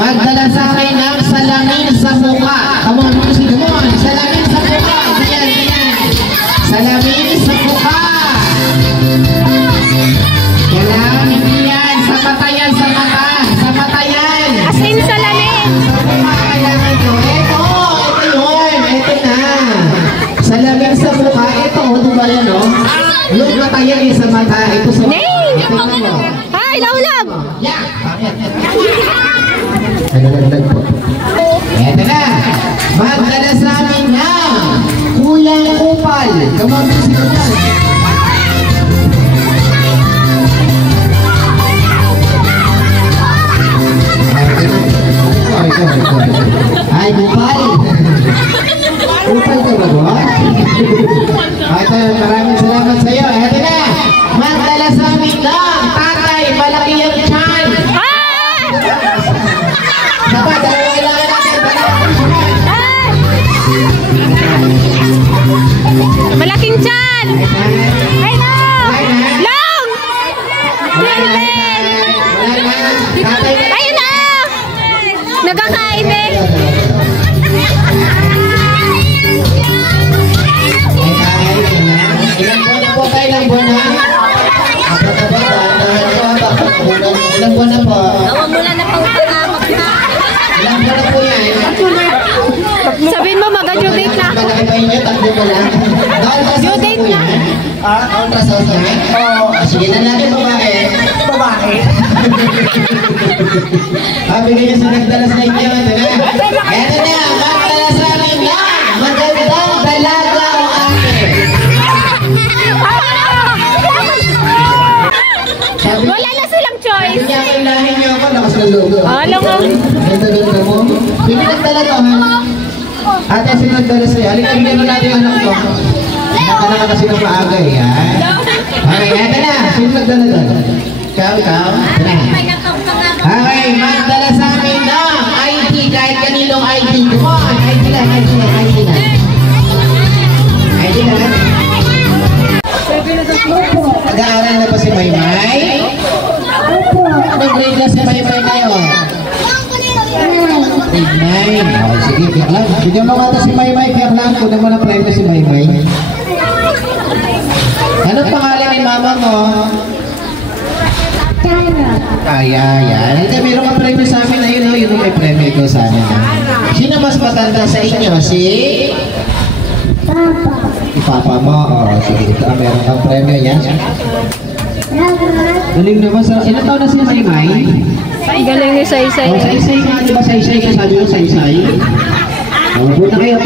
Magdala sa akin ng salamin sa mukha. Come on, music, come on. Salamin sa mukha. Ganyan, ganyan. Salamin sa mukha. Kailangan hindi yan. Sa mata yan, sa mata. Sa mata yan. Asin salamin. Sa mukha kailangan nyo. Ito yun. Ito na. Salamin sa mukha. Ito, diba yan, no? Yung mata yan sa mata. Ito sa mukha. Ay, laulam! Yeah! Nalaglag po. Eto na! Magdala sa amin na Kuyang Kupal. Kamagin sila yan. Ay, Kupal! Kupal ka ba ba? Ito, maraming salamat sa iyo. Eto na! Magdala sa amin na malaki yung tiyan! Dapat, dalawa kailangan natin. Malaking tiyan! Ay, no! Long! Ayun na! Nagkakain eh! Ilang buwan na po tayo, ilang buwan na? Ilang buwan na po? Mula na pang pangamak na. Ilang buwan na po yan? Sabihin mo, mag-due date na. Malaki pa inyo, takbo mo lang. Due date na. Ultrasound na? Oo. Sige na natin, babae. Babae. Bigay niyo sa nagdala sa inyo. Ito na. Ito na, magdala sa amin na magandang dalaga o ate. Wala na silang choice. Hindi niya kailangan niyo ako, nakasalog. Alam mo. Ganda-ganda mo. Hindi nagdala to, ha? Ate, sino nagdala sa'yo? Halika, hindi mo natin anak ko. Nakala ka kasi ng maaga, eh. Okay, eto na. Sino nagdala doon? Ikaw. Okay, magdala sa amin na ID, kahit kaninong ID. Come on, ID lang. Nag-aaral na ba si Maymay? Anong grade na si Maymay ngayon? Grade 9. Oh, sige, kaya lang. Bigyan mo nga si Maymay, kaya lang. Kunin mo na premyo si Maymay. Anong pangalan ni mama mo? Kaya, yan. Hindi, mayroon ka premyo sa amin. Ayun, yun may premyo ikaw sa amin. Sino mas matanda sa inyo? Si? Papa. Papa mo? Oo, sige. Ito, meron kang premyo yan. Galing naman sa... Ilan taon na si Maymay? Galing ni Saysay. Oh, Saysay nga, di ba Saysay? Sabi ko Saysay. Opo na kayo.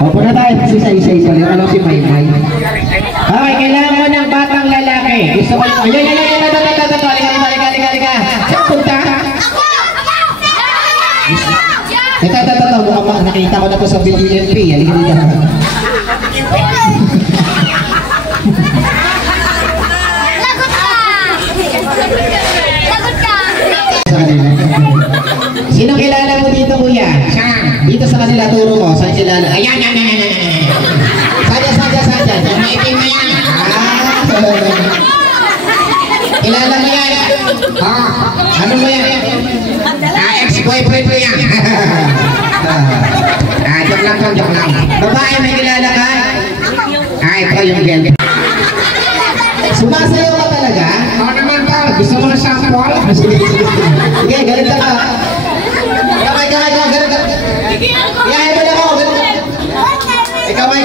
Opo na tayo si Saysay. Sabi ko si Maymay. Okay, kailangan mo ng batang lalaki. Gusto ko ito. Ayan. Halika. Punta. Ito. Mukhang nakita ko na po sa BDNP. Halika dito. Sino kilala mo dito, kuya? Dito sa kanila, turo mo. Saan sila? Ayan. Sadya. Tumipin mo yan. Kilala mo yan? Ano mo yan? Ex-boyfriend mo yan. Joke lang. Babae, may kilala ka? Ito yung girl. Sumasayaw ka talaga? Oo naman pa. Gusto mo na sample? Sige, ganito ka. Kamay. Ganito. Iyahin mo na ako. Kamay.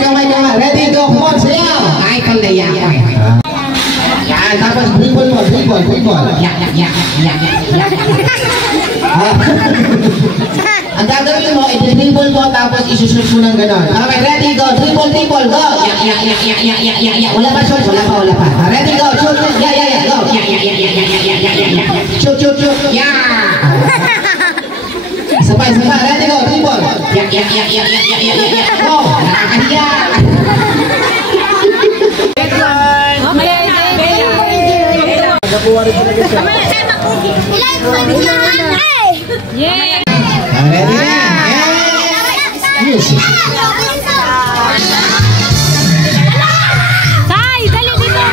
Ready, go. Come on, sayaw. Ay, pandaya ko. Yan, tapos dribble mo. Yak. Ang gagawin mo, i-dribble mo tapos isusunod mo ng gano'n. Okay, ready, go. Dribble, go. Yak. Wala pa, shoot. Wala pa. Ready, go. Shoot. Go. Yak. Shoot. Yeah. Sabay. Ready, go. Tibol. Yak. Go. Nakakahiya. Yeah. Ready na. Music. Sai, dali dito.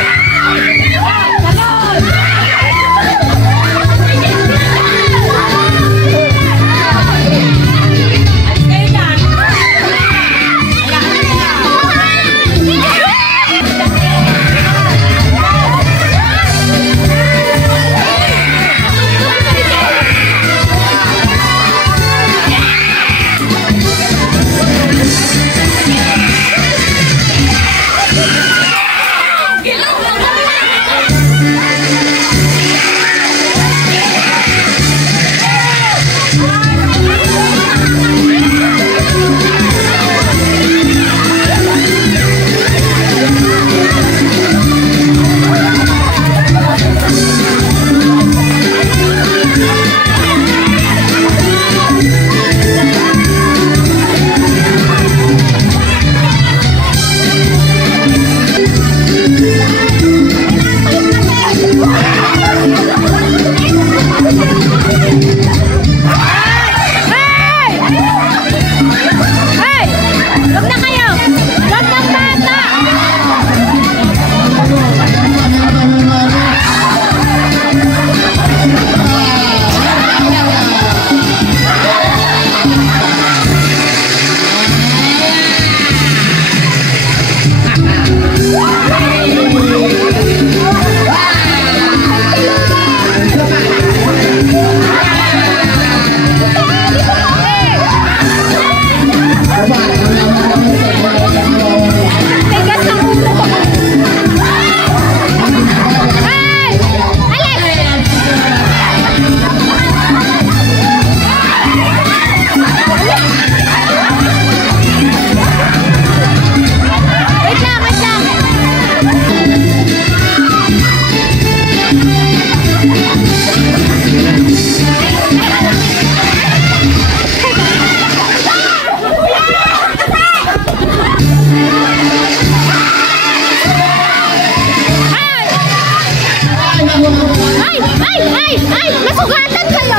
Ay! Masugatan kayo!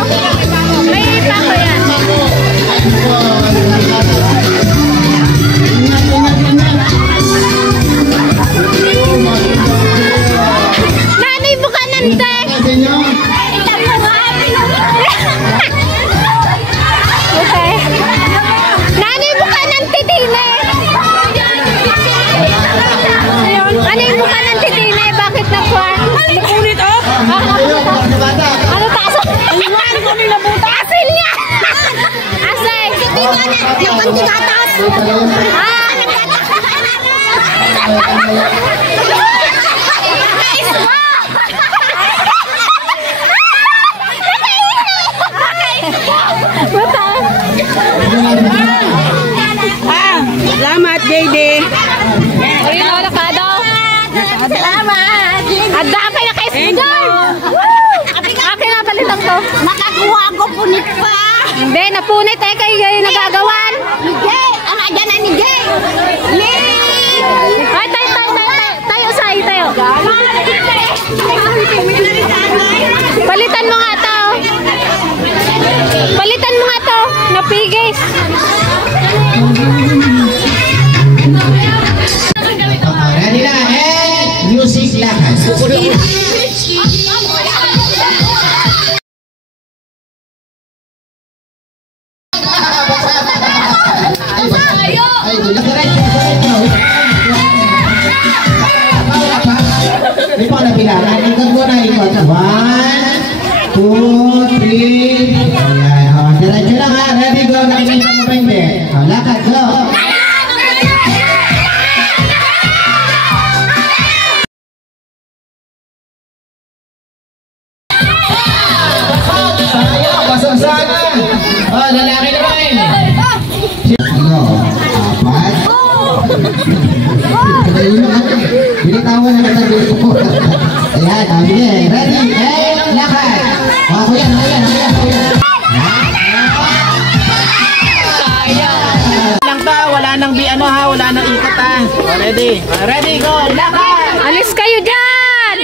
May pako yan. Nanay mo ka nante! Okay. Nanay mo ka nante, Tine! Nanay mo ka nante, Tine! Bakit nagkuhan? Ulit oh! Ano taas? Iwan ko nila buta. Asil niya! Asil! Yung kanting atas! Salamat, JD. Uy, nakado. Salamat! Ada ka na kay Sugar! Akin na balitang to. Nakagawa ko punit pa. Hindi, napunit eh kayo nagagawan. Nije, ang ayan na nije. Ay, tayo, say, tayo. Palitan mo nga to. Palitan mo nga to. Napigis. Ready na, music lakas. May pa na bilangan. Ikot ko na ikot. 1, 2, 3. Ayan. Diretso lang ha. Ready, go. Nakikita mo ba hindi? Lakad, go. Pasok sana. Lalaki naman. Ano? Apat. Binitawan na kita dito. Ayan, sige. Ready? Lakad. Kuya. Ready? Ready, go! Lakad! Alis kayo dyan!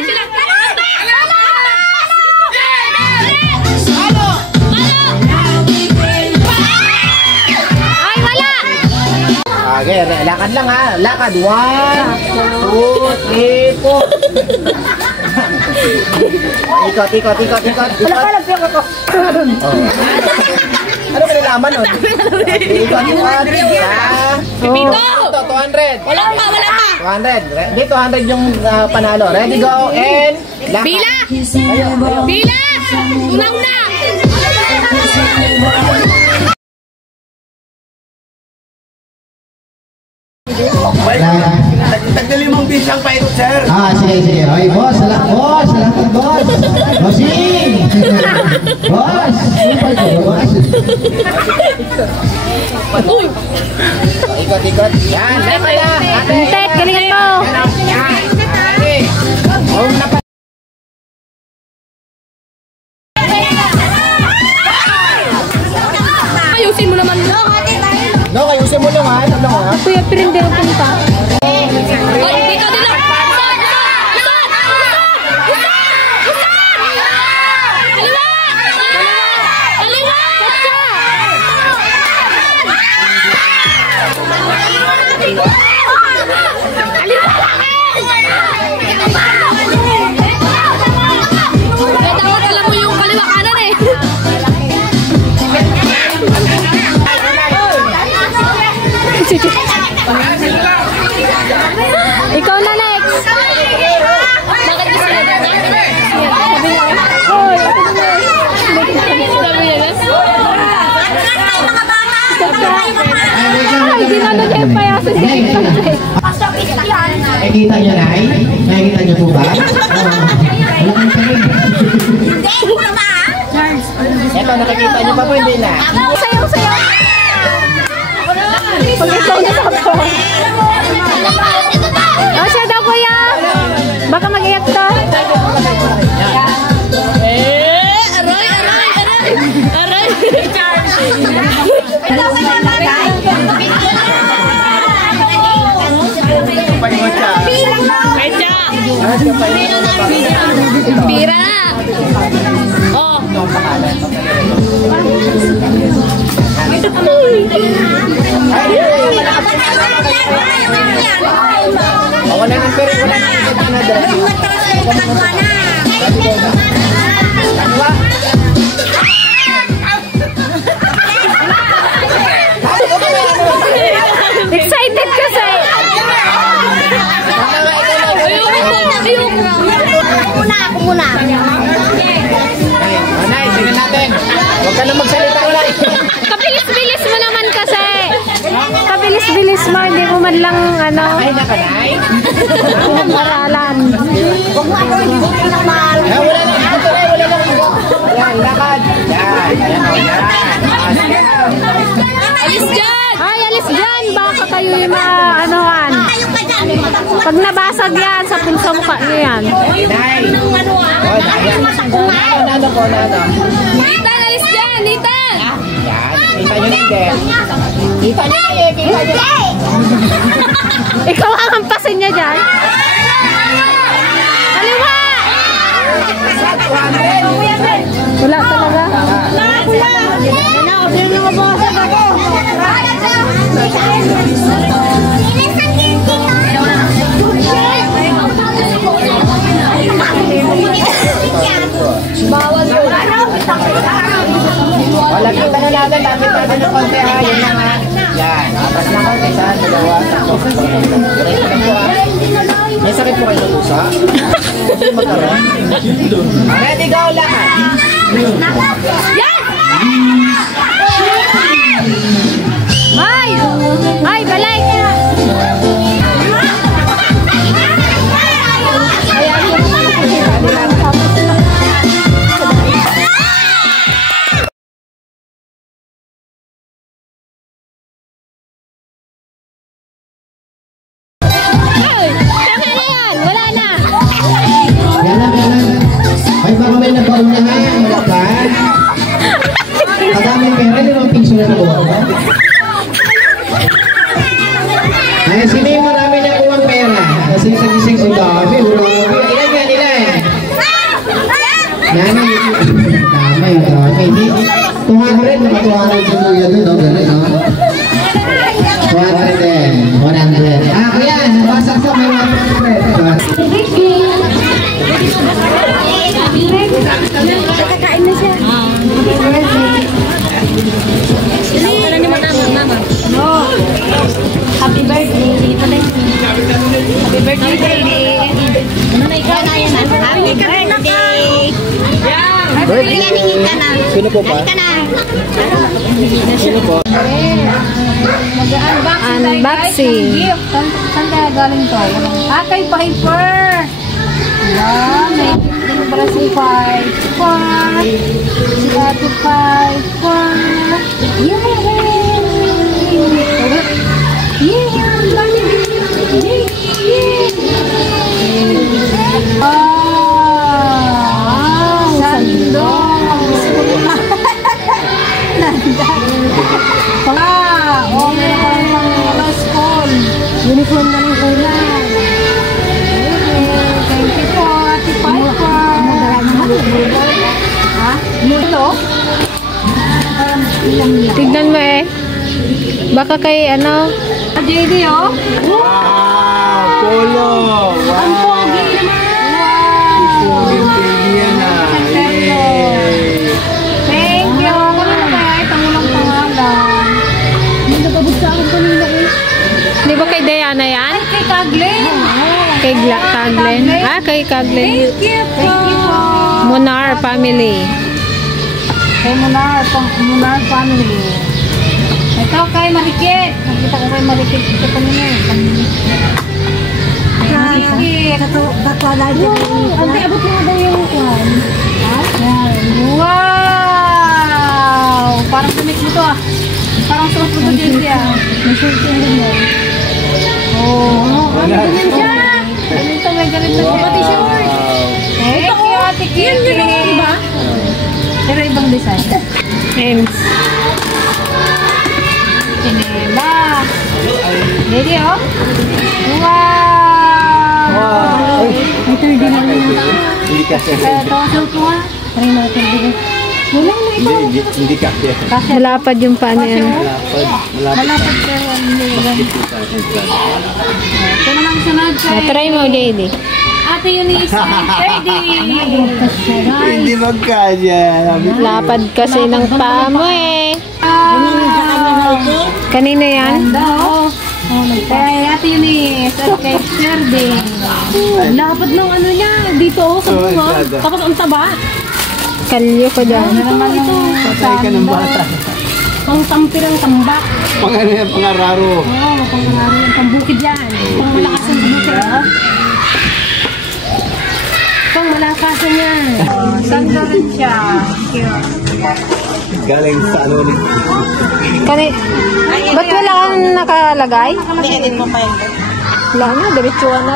Ay, wala! Okay, lakad lang ha. Lakad. 1, 2, 3, 4. Ikot. Ano ka nalaman nun? Ikot. Pipito! 200. Wala pa! 200. Di 200 yung panalo. Ready, go, and lakad. Bila! Bila! Una! Tagdalimang bisang pa ito, sir. Sige. Ay, boss. Salamat, boss. Bossing! Boss! Ikot. Yan, lakad na. Tet, galingan mo! Yan. Ready. Ayusin mo naman. No, ayusin mo lang ha. Kuya, pirin din ang punta. Dito. Alam mo yung kaliwa kanan eh. Ikaw na next. Bakit gusto mo na? Oy, ay, ginano niya yung payaso siya. Nakikita nyo, Nay? Nakikita nyo po ba? Wala kang sabihin. Ito, nakikita nyo pa po, hindi na. Sayaw. Pag ikaw na ako. O, siya daw, kuya. Baka mag-iyak to. Aray. Pira na. Oh. Wala nang pera, wala nang ikot na dyan. Excited kasi. Ako muna. Nay, sige natin. Huwag ka na magsalita ulit. Kabilis-bilis mo naman kasi. Kabilis-bilis mo, hindi mo man lang ano. Ay, naka, Nay. Pinag-aralan. Wala nang ikot, Nay. Wala nang ikot. Yan, lakad. Yan. Alis dyan! Ay, alis dyan! Baka kayo yung maanohan. Pag nabasag yan, sa punsa mukha nyo yan. Nay. Oh, Nay. Nano po. Nathan, alis dyan! Nathan! Yan. Kita nyo na din. Kita nyo na. Ikaw ang hampasin niya dyan. Kaliwa! 200. Wala talaga. Wala, kita na natin. Lapit natin ng konti ha. Yan na nga. Yan. Apat na konti. Isa, dalawa, tatlo. Diretso lang po ha. May sakit po kayo ng pusa? Hindi magkaroon. Ready, go, lahat. Ay! Ay, balik! Ay, baka may nagpaunahan. Wala ba? Kadaming pera, limang piso na nakuha mo. Ay, sino yung marami na ginising. Ang dami. Ilan yan, ilan? Yan, dami. 200, mga 200 yung kuya doon, no? Ganun, no? 200 din. 100. Ah, kuya, nabasa ko may 100. Kakain na siya. Happy birthday. Happy birthday, baby. Ikaw na yan. Happy birthday. Birthday ka na. Sino po ba? Ka na. Sino po? Unboxing. Saan kaya galing to? Kay Piper. Yan, may hindi pala si Piper. Si Ate Piper. Yay! Uniform na ng ulan. Thank you po, Ate Piper. Ha? Ito? Tignan mo eh. Baka kay ano? JD, oh. Wow! Polo! Wow! Ang pogi naman. Pogi yan ah. Yay! Thank you. Kanina kaya itang walang pangalan. Hindi nagabot sa akin kanina eh. Di ba kay Diana yan? Kay Kaglen. Kay Kaglen? Ah, kay Kaglen. Thank you po. Munar family. Kay Munar family. Ito kay Marikit. Nakita ko kay Marikit. Ito kanina eh. Kay Marikit. Bakwala dyan. Ante, abot mo daw yung kwan. Wow! Parang sumik mo to ah. Parang suot mo to dyan siya. May shirt yung ganyan. Oh, ano ganyan siya? Ganito, may ganito siya. Pati short. Thank you, Ate Kitty. Yun yung iba? Pero ibang design. Hens. Kineba. Ready, oh? Wow! Ito yung dinami ng Hindi kasi. kaya ito, suot mo ah. Try natin dito. Wala na ito. Hindi kasi. Malapad yung paa niya. Malapad pero hindi. Ito naman sunod kay Try mo, JD. Ate Eunice. Hindi magkanya. Lapad kasi ng paa mo eh. Kanino yan? Kay Ate Eunice at kay Sherding. Lapad ng ano niya. Dito sa bunga. Tapos ang taba. Kalyo ko dyan. Ano naman yung Patay ka ng bata. ang tampirang tambak. Pang ano yan, pangararo. Oo, pang-araro yung pambukid yan. Pang-malakas ang bukid. Pang-malakasan yan. Sando rin siya. Galing sa ano ni. Ba't wala kang nakalagay? Edit mo pa yun. Wala na, diretsuan na.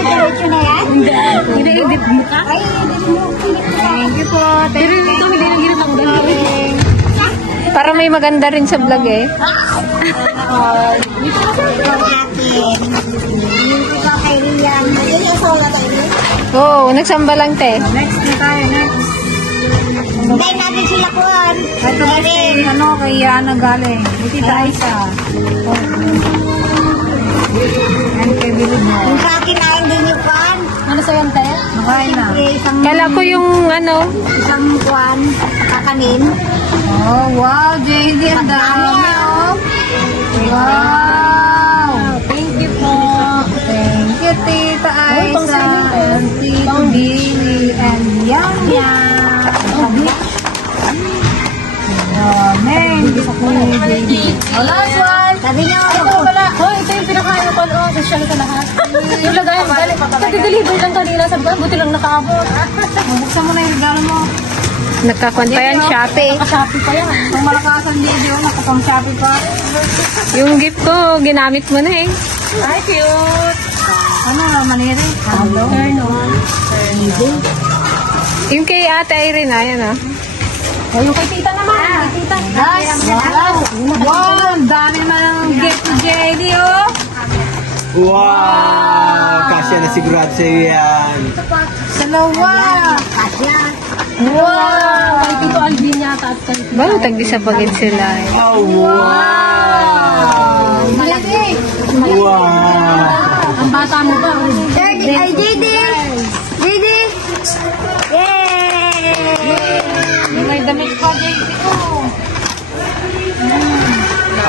Diretso na yan? Ina-edit mo ka? Ay, edit mo. Thank you po. Pero ito, hindi nang hirap ang galing. Para may maganda rin sa vlog eh. Ito natin. Ito kay Rian. Ayun yung sola tayo. Oo, nagsamba lang te. Next na tayo, next. Hintayin natin sila po. Ito na kay, ano, kay Yana galing. Ito tayo isa. And kay Billy mo. Yung sa akin na hindi niyo pan. Ano sa yan, te? Nakain na. Isang, Kala ko yung ano, isang kwan. Kakanin. Oh, wow, JD, ang dami, oh. Wow. Thank you po. Thank you, Tita Aiza. And Tito Billy. And Yam Yam. Oh, man. Oh, last one. Sabi niya Ito ako. pala. Oh, ito yung pinakain ko. Oh, social ka lahat. Yung lagayan, galing. Nag-deliver lang kanina. Sabi ko, buti lang nakaabot. Buksan mo na yung regalo mo. nagkakwan pa yan, Shopee. Naka-Shopee pa yan. Kung malakasan video, nakapang-Shopee pa. Yung gift ko, ginamit mo na eh. Ay, cute. Ano naman yun eh? Hello? Yung kay Ate Irene, ayan ah. O, yung kay tita naman. Tita. Wow. Wow, ang dami naman ng gift ni JD, oh. Wow! Kasya na sigurado sa'yo yan. Dalawa. Wow! Kay Tito Alvin yata at kay Tito. Bago tagdi sa pagid sila. Oh, wow! Malaki. Wow! Ang bata mo ba? Ay, JD! JD! Yay! May damit pa, JD.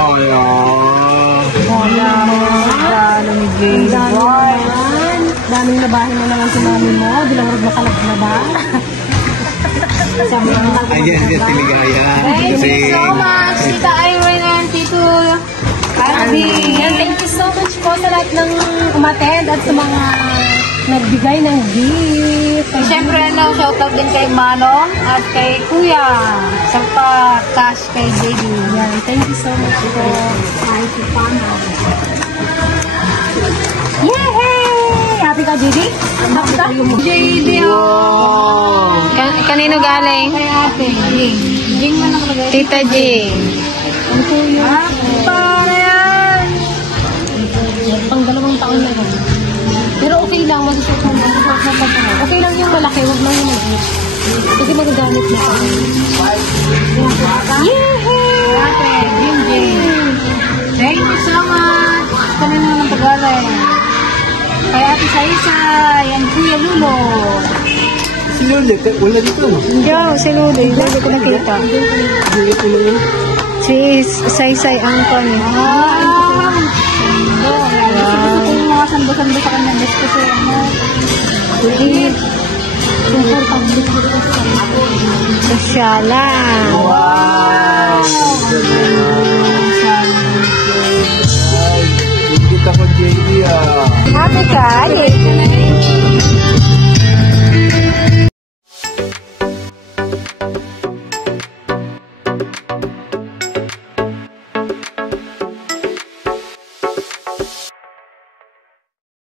Oh, yeah. Dalo ni JD. Daming nabahin mo naman si mami mo. Di lang rin makalap na ba? Ayan, yan, tiligaya. Thank you so much, Tita Irene and Tito Alvin. Thank you so much po sa lahat ng umattend at sa mga nagbigay ng gift. Siyempre, shoutout din kay Manong at kay Kuya sa pa-cash kay JD. Yan, thank you so much po. Kahit si Pano. Yay! Happy ka, JD? Happy ka? JD, Wow! Kanino galing? Kay ate. Jing mo nakalagay. Tita Jing. Ang kuya. Para yan! Pang 2 taon na yun. Pero okay lang, mag-isip mo na. Okay lang yung malaki, huwag lang yung mag-isip. Kasi magagamit na ako. Yehey! Ate, Jing. Thank you so much. Kanina naman pag-alay. Kay Ate Saisay, and Kuya Lulo. Si Luli, wala dito. Yo, si Luli. Luli ko nakita. Si Saysay Angkon. Wow! Yung mga sando-sando sa kanya, best ko sa ano. Ulit. Sosyala. Wow! Kita ko, JD, ah. Happy ka,